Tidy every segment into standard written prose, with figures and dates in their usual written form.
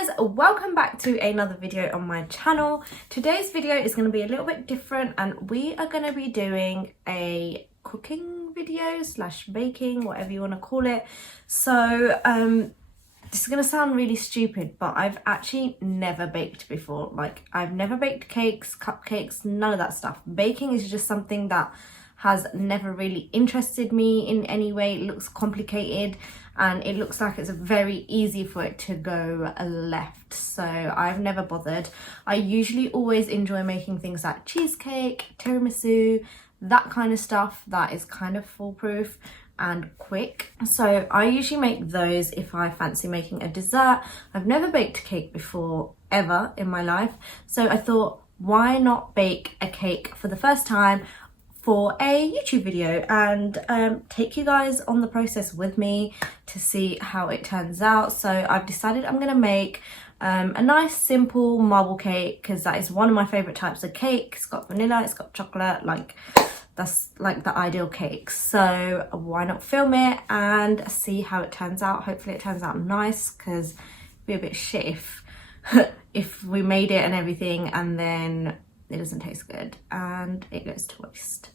guys, welcome back to another video on my channel. Today's video is going to be a little bit different and we are going to be doing a cooking video slash baking, whatever you want to call it. So this is going to sound really stupid, but I've actually never baked before. Like, I've never baked cakes, cupcakes, none of that stuff. Baking is just something that has never really interested me in any way. It looks complicated and it looks like it's very easy for it to go left, so I've never bothered. I usually always enjoy making things like cheesecake, tiramisu, that kind of stuff that is kind of foolproof and quick. So I usually make those if I fancy making a dessert. I've never baked a cake before, ever in my life, so I thought, why not bake a cake for the first time for a YouTube video and take you guys on the process with me to see how it turns out. So I've decided I'm gonna make a nice simple marble cake, because that is one of my favorite types of cake. It's got vanilla, it's got chocolate, like that's like the ideal cake. So why not film it and see how it turns out. Hopefully it turns out nice, because it'd be a bit shit if we made it and everything and then it doesn't taste good and it goes to waste,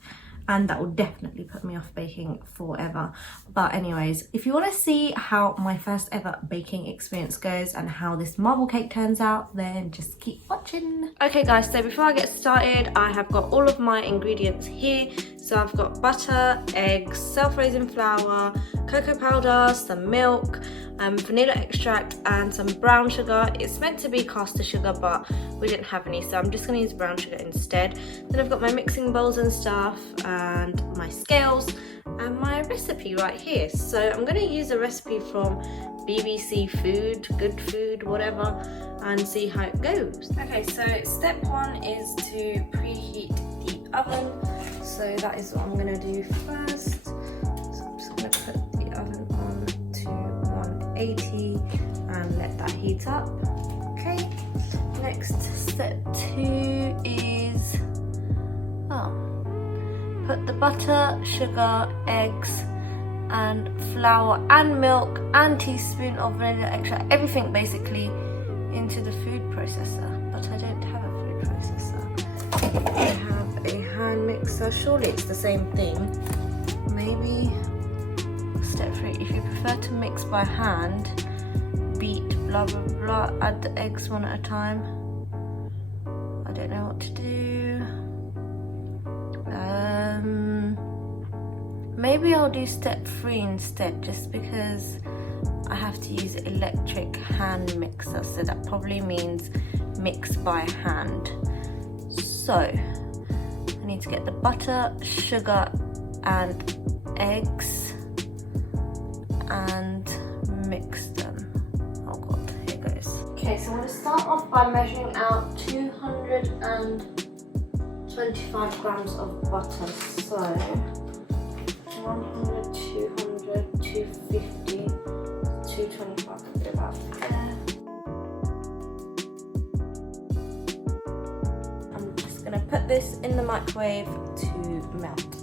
and that will definitely put me off baking forever. But anyways, if you want to see how my first ever baking experience goes and how this marble cake turns out, then just keep watching. Okay guys, so before I get started, I have got all of my ingredients here. So I've got butter, eggs, self-raising flour, cocoa powder, some milk, vanilla extract and some brown sugar. It's meant to be caster sugar, but we didn't have any, so I'm just going to use brown sugar instead. Then I've got my mixing bowls and stuff and my scales and my recipe right here. So I'm going to use a recipe from BBC Food, Good Food, whatever, and see how it goes. Okay, so step one is to preheat the oven. So that is what I'm going to do first. So I'm just going to put the oven on to 180 and let that heat up. Okay, next step two is put the butter, sugar, eggs and flour and milk and teaspoon of vanilla extract, everything basically, into the food processor. But I don't have a food processor. I have a hand mixer. Surely it's the same thing. Maybe step 3, if you prefer to mix by hand, beat blah blah blah, add the eggs one at a time. I don't know what to do. Maybe I'll do step 3 instead, just because I have to use electric hand mixer, so that probably means mix by hand. So I need to get the butter, sugar and eggs and mix them. Oh god, here goes. Okay, so I'm going to start off by measuring out 225 grams of butter. So 100, 200, 250, 225, put it about there. I'm just going to put this in the microwave to melt.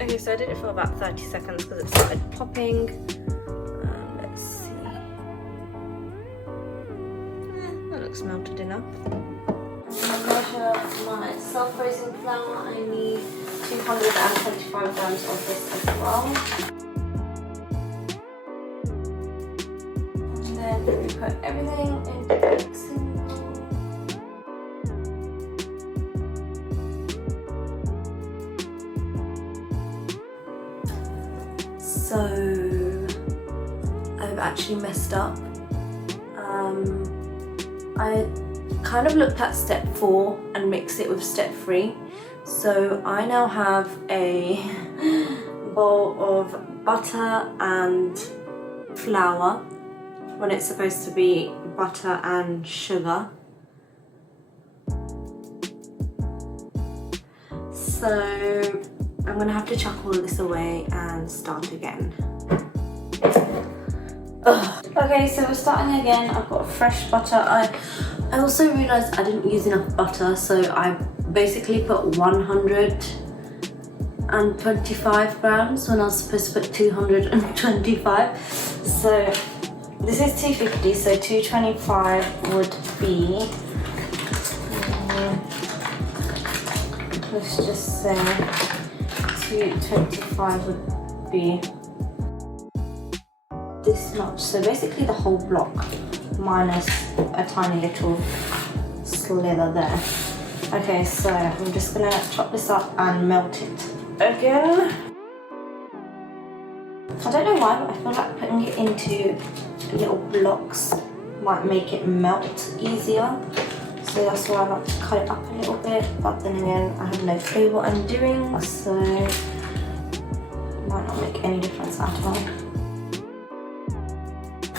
Okay, so I did it for about 30 seconds because it started popping. Let's see. That looks melted enough. I'm going to measure my self-raising flour. I need 225 grams of this as well. And then we put everything into the mixing bowl. So I've actually messed up. I kind of looked at step 4 and mixed it with step 3. So I now have a bowl of butter and flour when it's supposed to be butter and sugar. So I'm gonna have to chuck all this away and start again. Ugh. Okay, so we're starting again. I've got fresh butter. I also realised I didn't use enough butter, so I basically put 100 225 grams when I was supposed to put 225. So this is 250, so 225 would be, let's just say 225 would be this much. So basically the whole block minus a tiny little slither there. Okay, so I'm just gonna chop this up and melt it again. I don't know why, but I feel like putting it into little blocks might make it melt easier. So that's why I like to cut it up a little bit, but then again, I have no clue what I'm doing, so it might not make any difference at all.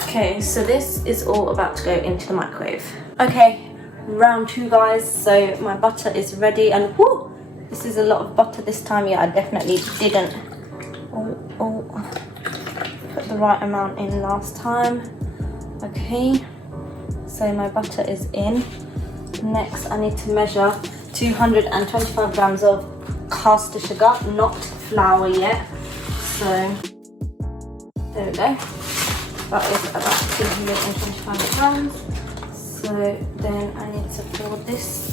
Okay, so this is all about to go into the microwave. Okay, round 2 guys, so my butter is ready, and whoo, this is a lot of butter this time. Yeah, I definitely didn't put the right amount in last time. Okay, so my butter is in. Next I need to measure 225 grams of caster sugar, not flour yet. So there we go, that is about 225 grams. So then I need to pour this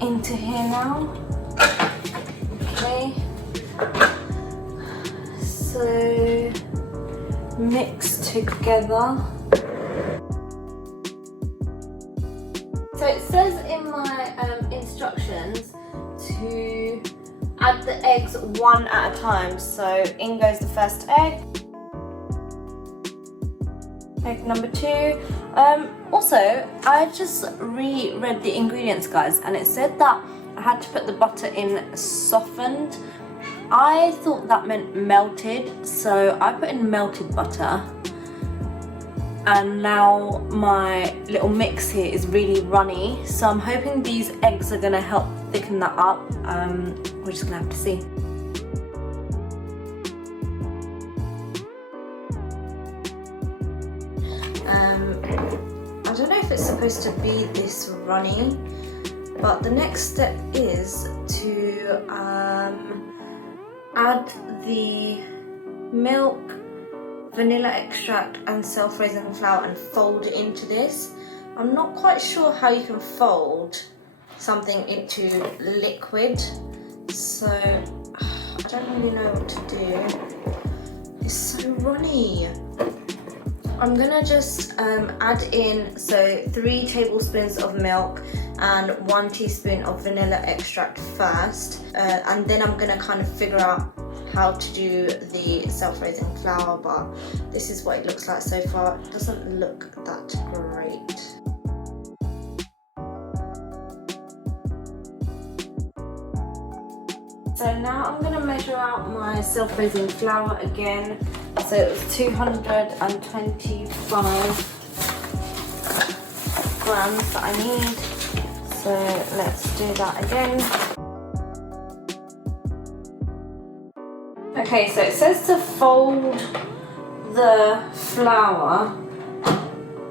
into here now. Okay, so mix together. So it says in my instructions to add the eggs 1 at a time. So in goes the first egg. Egg number 2. Also, I just reread the ingredients, guys, and it said that I had to put the butter in softened. I thought that meant melted, so I put in melted butter. And now my little mix here is really runny, so I'm hoping these eggs are gonna help thicken that up. We're just gonna have to see. I don't know if it's supposed to be this runny, but the next step is to add the milk, vanilla extract and self-raising flour and fold it into this. I'm not quite sure how you can fold something into liquid, so I don't really know what to do. It's so runny. I'm gonna just add in 3 tablespoons of milk and 1 teaspoon of vanilla extract first, and then I'm gonna kind of figure out how to do the self-raising flour, but this is what it looks like so far. It doesn't look that great. So now I'm going to measure out my self-raising flour again. So it was 225 grams that I need. So let's do that again. Okay, so it says to fold the flour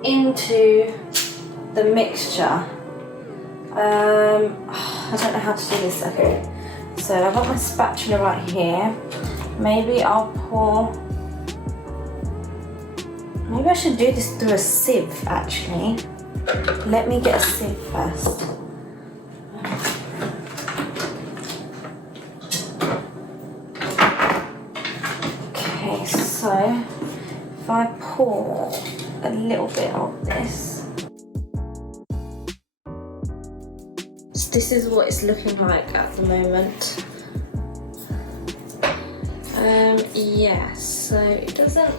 into the mixture. I don't know how to do this. Okay, so I've got my spatula right here. Maybe I'll pour, maybe I should do this through a sieve actually. Let me get a sieve first. Okay, so if I pour a little bit of this, so this is what it's looking like at the moment. Yeah, so it doesn't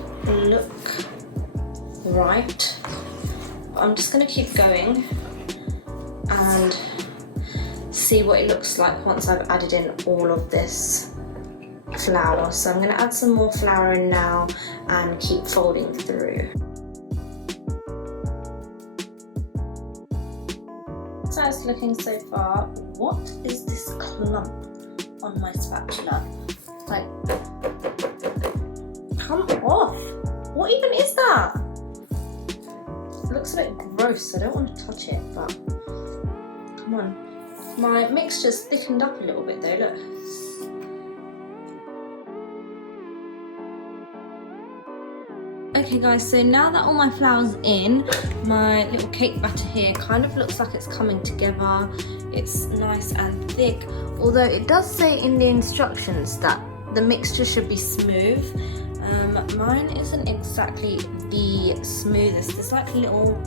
look right. I'm just going to keep going and see what it looks like once I've added in all of this flour. So I'm going to add some more flour in now and keep folding through. So it's looking so far. What is this clump on my spatula? Like, come off! What even is that? It looks a bit gross, I don't want to touch it, but come on. My mixture's thickened up a little bit though, look. Okay guys, so now that all my flour's in, my little cake batter here kind of looks like it's coming together. It's nice and thick, although it does say in the instructions that the mixture should be smooth. Mine isn't exactly the smoothest. There's like little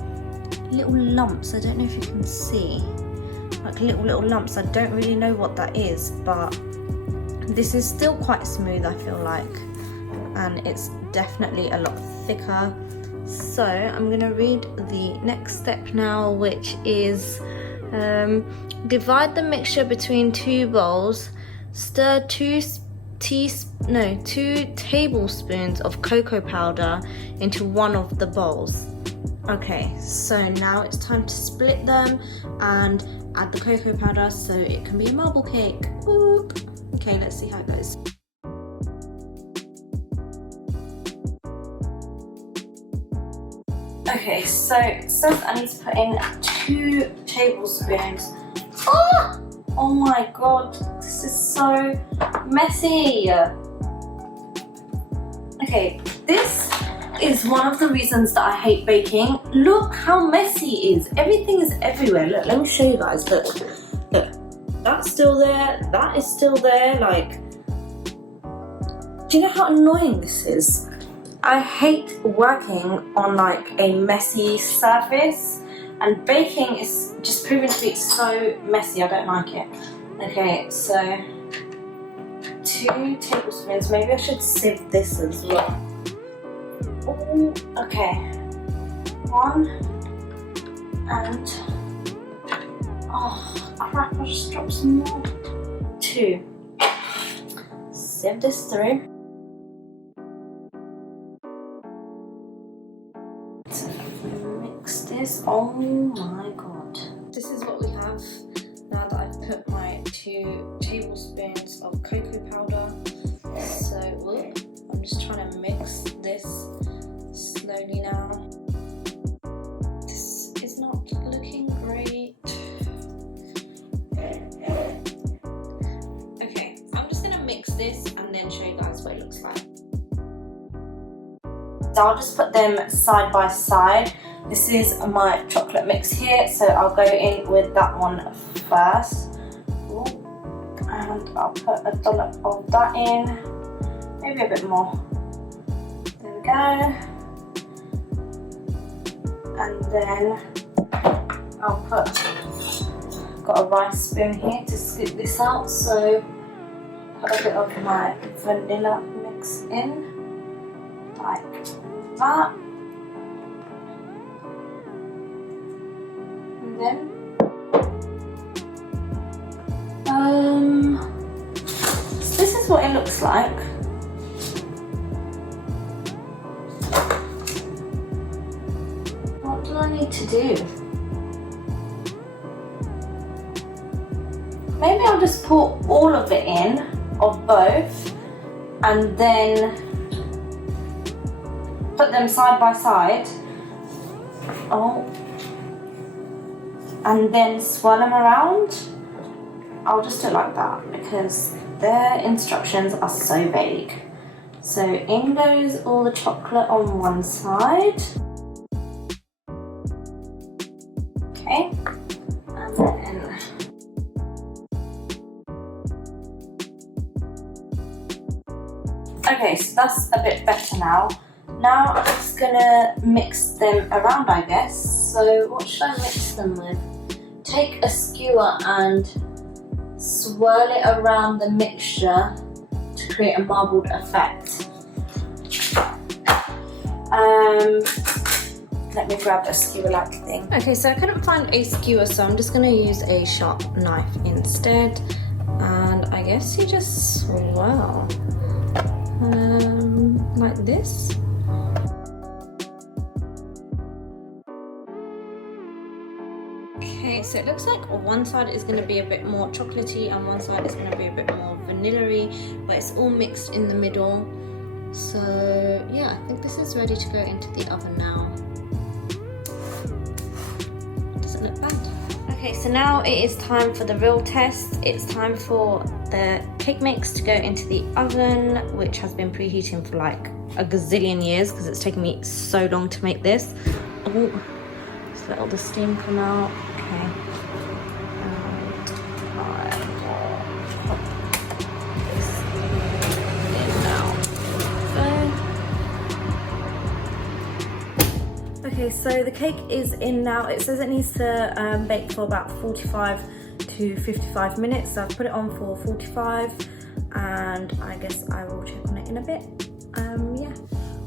lumps. I don't know if you can see, like little lumps. I don't really know what that is, but this is still quite smooth, I feel like, and it's definitely a lot thicker. So I'm gonna read the next step now, which is divide the mixture between 2 bowls, stir 2 tablespoons of cocoa powder into one of the bowls. Okay, so now it's time to split them and add the cocoa powder so it can be a marble cake. Whoop. Okay, let's see how it goes. Okay, so it says I need to put in 2 tablespoons. Oh my god, this is so messy. Okay, this is one of the reasons that I hate baking. Look how messy it is. Everything is everywhere. Look, let me show you guys. Look, that's still there. That is still there. Like, do you know how annoying this is? I hate working on like a messy surface, and baking is just proven to be so messy. I don't like it. Okay, so 2 tablespoons. Maybe I should sieve this as well. Ooh, okay. 1 and oh crap! I just dropped some more. 2. Sieve this through. Oh my god. This is what we have now that I've put my 2 tablespoons of cocoa powder. So I'm just trying to mix this slowly now. This is not looking great. Okay, I'm just gonna mix this and then show you guys what it looks like. So I'll just put them side by side. This is my chocolate mix here, so I'll go in with that one first. Ooh. And I'll put a dollop of that in, maybe a bit more. There we go. And then I'll got a rice spoon here to scoop this out, so put a bit of my vanilla mix in, like that. Then so this is what it looks like. What do I need to do? Maybe I'll just pour all of it in, of both, and then put them side by side. And then swirl them around. I'll just do it like that because their instructions are so vague. So in goes all the chocolate on one side. Okay, and then okay, so that's a bit better now. Now I'm just gonna mix them around, I guess. So what should I mix them with? Take a skewer and swirl it around the mixture to create a marbled effect. Let me grab a skewer-like thing. Okay, so I couldn't find a skewer, so I'm just gonna use a sharp knife instead. And I guess you just swirl like this. Okay, so it looks like one side is going to be a bit more chocolatey and one side is going to be a bit more vanilla-y, but it's all mixed in the middle. So yeah, I think this is ready to go into the oven now. Doesn't look bad. Okay, so now it is time for the real test. It's time for the cake mix to go into the oven, which has been preheating for like a gazillion years because it's taken me so long to make this. Oh, just let all the steam come out. Okay. Okay, so the cake is in now. It says it needs to bake for about 45 to 55 minutes. So I've put it on for 45 and I guess I will check on it in a bit. Yeah.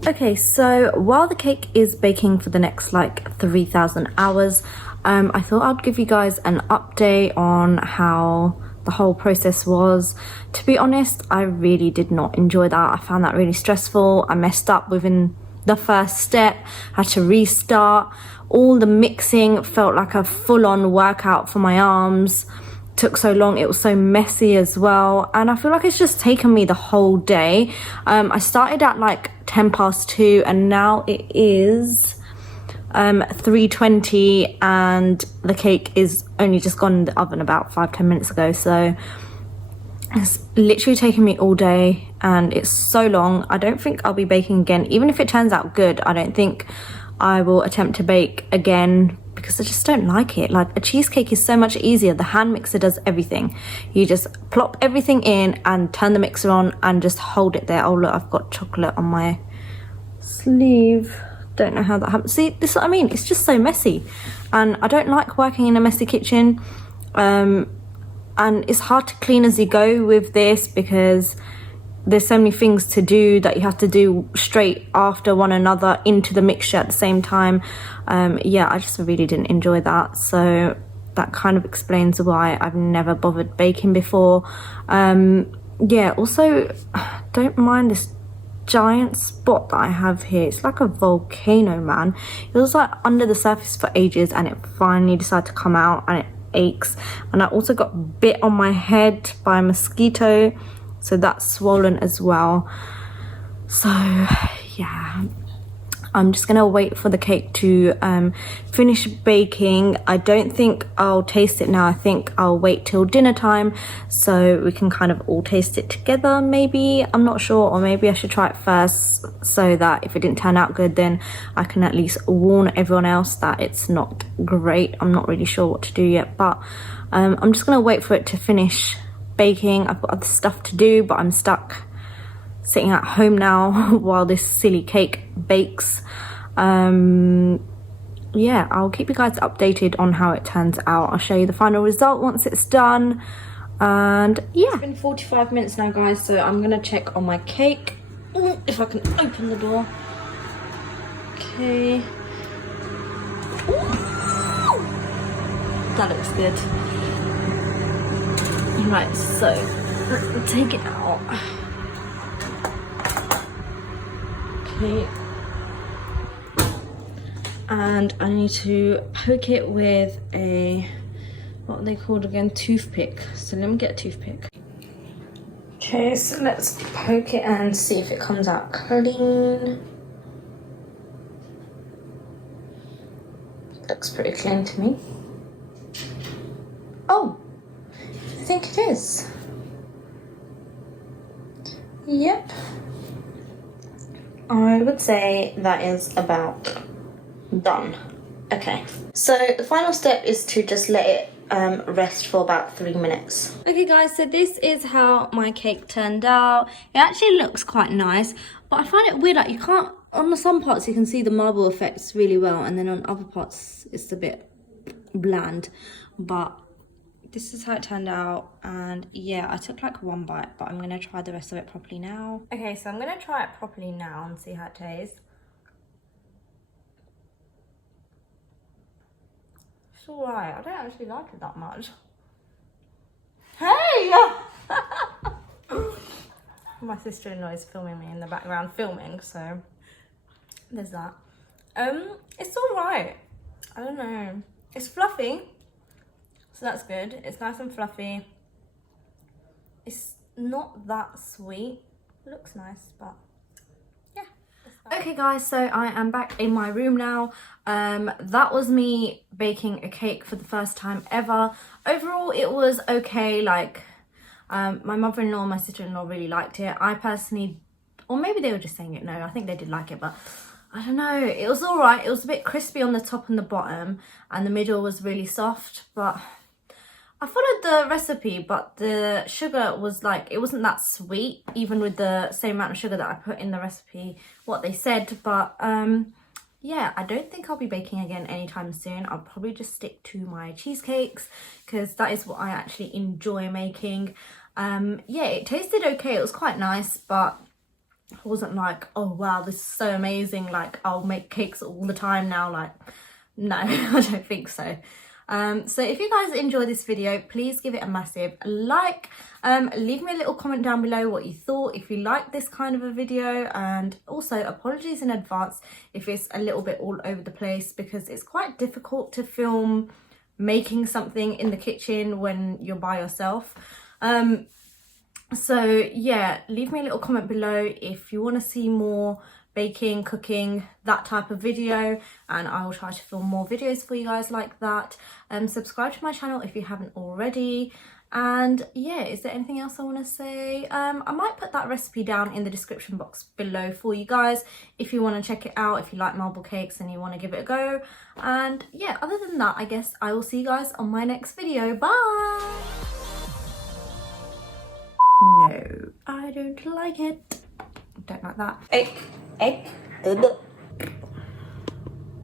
Okay, so while the cake is baking for the next like 3,000 hours, I thought I'd give you guys an update on how the whole process was. To be honest, I really did not enjoy that. I found that really stressful. I messed up within the first step, had to restart. All the mixing felt like a full-on workout for my arms. Took so long, it was so messy as well, and I feel like it's just taken me the whole day. I started at like 2:10 and now it is 3:20 and the cake is only just gone in the oven about 5-10 minutes ago. So it's literally taken me all day and it's so long. I don't think I'll be baking again. Even if it turns out good, I don't think I will attempt to bake again because I just don't like it. Like, a cheesecake is so much easier. The hand mixer does everything. You just plop everything in and turn the mixer on and just hold it there. Oh look, I've got chocolate on my sleeve. Don't know how that happened. See, this is what I mean. It's just so messy and I don't like working in a messy kitchen. And it's hard to clean as you go with this because there's so many things to do that you have to do straight after one another into the mixture at the same time. Yeah, I just really didn't enjoy that. So that kind of explains why I've never bothered baking before. Yeah, also, don't mind this giant spot that I have here. It's like a volcano, man. It was like under the surface for ages and it finally decided to come out and it aches. And I also got bit on my head by a mosquito, so that's swollen as well. So yeah, I'm just gonna wait for the cake to finish baking. I don't think I'll taste it now. I think I'll wait till dinner time so we can kind of all taste it together maybe. I'm not sure, or maybe I should try it first so that if it didn't turn out good then I can at least warn everyone else that it's not great. I'm not really sure what to do yet, but I'm just gonna wait for it to finish baking. I've got other stuff to do, but I'm stuck sitting at home now while this silly cake bakes. Yeah, I'll keep you guys updated on how it turns out. I'll show you the final result once it's done. And yeah, it's been 45 minutes now, guys, so I'm gonna check on my cake. If I can open the door. Okay. That looks good. Right, so let's take it out. Okay. And I need to poke it with a, what are they called again? Toothpick. So let me get a toothpick. Okay, so let's poke it and see if it comes out clean. Looks pretty clean to me. Oh, I think it is. Yep. I would say that is about done. Okay, so the final step is to just let it rest for about 3 minutes. Okay guys, so this is how my cake turned out. It actually looks quite nice, but I find it weird, like you can't, on some parts you can see the marble effects really well, and then on other parts it's a bit bland. But this is how it turned out, and yeah, I took like one bite, but I'm gonna try the rest of it properly now. Okay, so I'm gonna try it properly now and see how it tastes. It's alright, I don't actually like it that much. Hey! My sister-in-law is filming me in the background filming, so there's that. It's alright. I don't know. It's fluffy, so that's good. It's nice and fluffy. It's not that sweet. It looks nice, but yeah. Okay guys, so I am back in my room now. That was me baking a cake for the first time ever. Overall, it was okay. Like, My mother-in-law and my sister-in-law really liked it. I personally, or maybe they were just saying it, no, I think they did like it, but I don't know, it was all right. It was a bit crispy on the top and the bottom, and the middle was really soft, but I followed the recipe, but the sugar was like, it wasn't that sweet, even with the same amount of sugar that I put in the recipe, what they said. But yeah, I don't think I'll be baking again anytime soon. I'll probably just stick to my cheesecakes because that is what I actually enjoy making. Yeah, it tasted okay, it was quite nice, but I wasn't like, oh wow, this is so amazing, like I'll make cakes all the time now. Like, no, I don't think so. So if you guys enjoy this video, please give it a massive like. Leave me a little comment down below what you thought, if you like this kind of a video, and also apologies in advance if it's a little bit all over the place, because it's quite difficult to film making something in the kitchen when you're by yourself. So yeah, leave me a little comment below if you want to see more baking, cooking, that type of video, and I will try to film more videos for you guys like that. Subscribe to my channel if you haven't already. And yeah, is there anything else I want to say? I might put that recipe down in the description box below for you guys if you want to check it out, if you like marble cakes and you want to give it a go. And yeah, other than that, I guess I will see you guys on my next video. Bye! No, I don't like it. Don't like that. Egg.